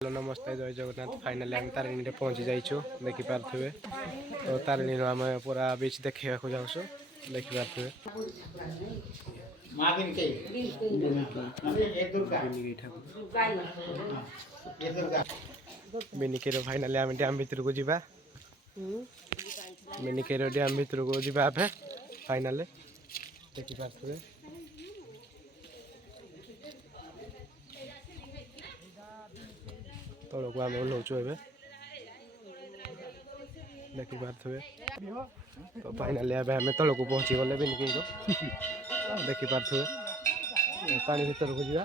Hello नमस्ते जय Jagannath finally आम तारिणी पहुँची जाइछु देखिपारे तो तारिणी आम पूरा बीच देखा जाऊँ देखिपारे बिनिकेर फाइनाली आम डैम भितर को जीवा बिनिकेर डैम भितर को जीवा फाइनाली देखिपारे तौक आम ओह्लौचु देखिपारे तो फाइनाली आम तौक पहुँची गले बिनिकी देखिपारे पानी भीतर को जीवा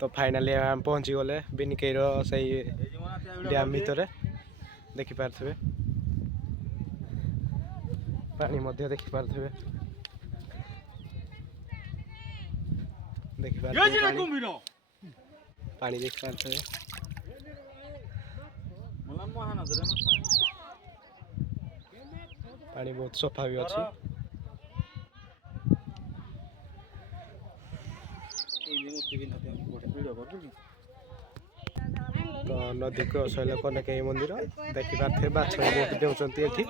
तो फाइनाली आम पहुँची गले बिनिकेर से डैम भितर देखिपारे पानी मध्य देखिपारे पानी देखिपारे पानी बहुत सफा भी अच्छी तो नदी को शैल कनकई मंदिर देखिपारे माछ बहुत देउछंती एठी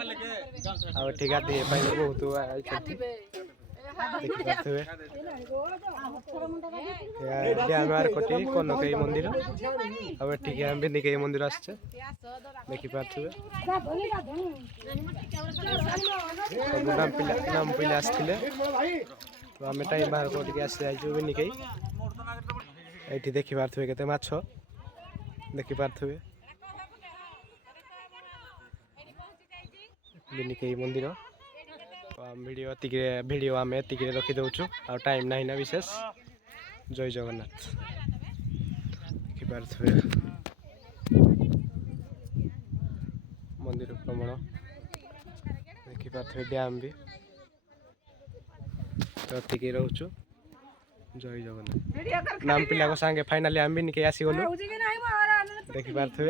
आ एठी गाधे बहुत देखिपारे डैम आरकटी कनकई मंदिर आ एठी आम बिनिकेई मंदिर आछे देखिपारे नाम पिला आसथिले तो आम टाइम बाहर करके आसी जाइछु बिनिकेई एठी देखिपारे केते माछ देखिपारे बिनिकेई मंदिर वीडियो आम एतिक रखी दउछु आ टाइम नहीं ना विशेष जय जगन्नाथ देखिपारे मंदिर भ्रमण देखिपारे डैम भी तो एतिक रोचु जय जगन्नाथ नाम पिला को सांगे फाइनाली आम भी निके आसी गलु देखिपारे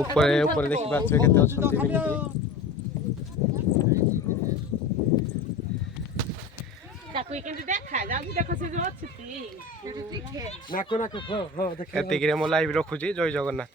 ऊपर ऊपर देखिपारे केते अछंती एतिक मो लाइव रखुची जय जगन्नाथ।